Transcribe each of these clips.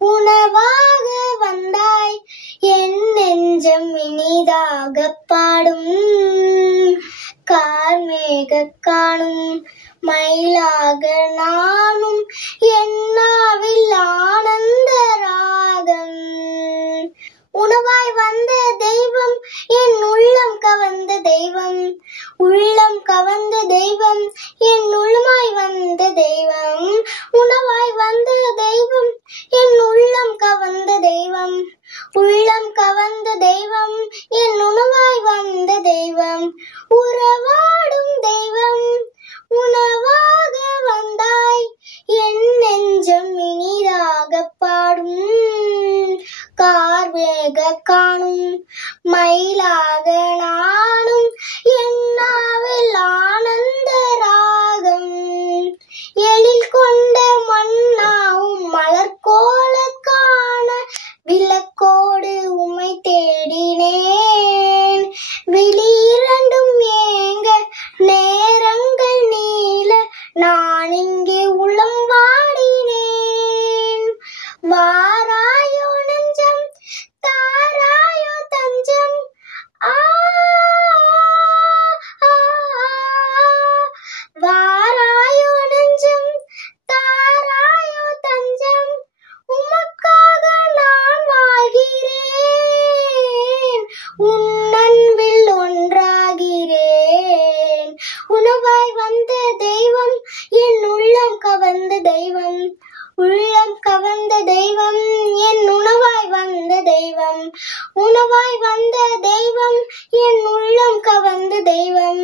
உணவாக வந்தாய் என் நெஞ்சம் இனிதாக பாடும். கார்மேக காணும் மயிலாக நானும் என்னாவில் ஆனந்த ராகம். உணவாய் வந்த தெய்வம் என் உள்ளம் கவர்ந்த தெய்வம். உள்ளம் கவர்ந்த தெய்வம் என் உள்ளமாய் வந்த தெய்வம். உணவாய் வந்த தெய்வம் என் உள்ளம் கவர்ந்த தெய்வம். உள்ளம் கவர்ந்த தெய்வம் என் உணவாய் வந்த தெய்வம். உறவாடும் தெய்வம் உணவாக வந்தாய் என் நெஞ்சம் இனிதாக பாடும். கார்வேக காணும் மயிலாக நானும் என்னாவில் ஆனந்த ராகம். எழில் கொண்ட மன்னாவும் மலர்கோல காண விளக்கோடு உமை தேடினேன். விழி இரண்டும் ஏங்க நேரங்கள் நீள நான் இங்கே உளம் வாடினேன். வாராயோ நெஞ்சம் தாராயோ தஞ்சம். வாராயோ நெஞ்சம் தாராயோ தஞ்சம். உமக்காக நான் வாழ்கிறேன், உன் அன்பில் ஒன்றாகிறேன். உணவாய் வந்த தெய்வம் என் உள்ளம் கவர்ந்த தெய்வம். உள்ளம் கவர்ந்த தெய்வம் என் உணவாய் வந்த தெய்வம். உணவாய் வந்த தெய்வம் என் உள்ளம் கவர்ந்த தெய்வம்.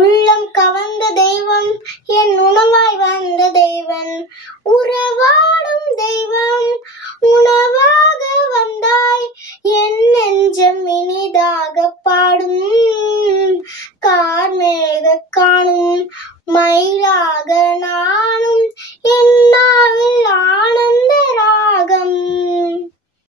உள்ளம் கவர்ந்த தெய்வம் என் உணவாய் வந்த தெய்வம். உறவாடும் தெய்வம் உணவாக வந்தாய் என் நெஞ்சம் இனிதாக பாடும். கார்மேக காணும் மயிலாக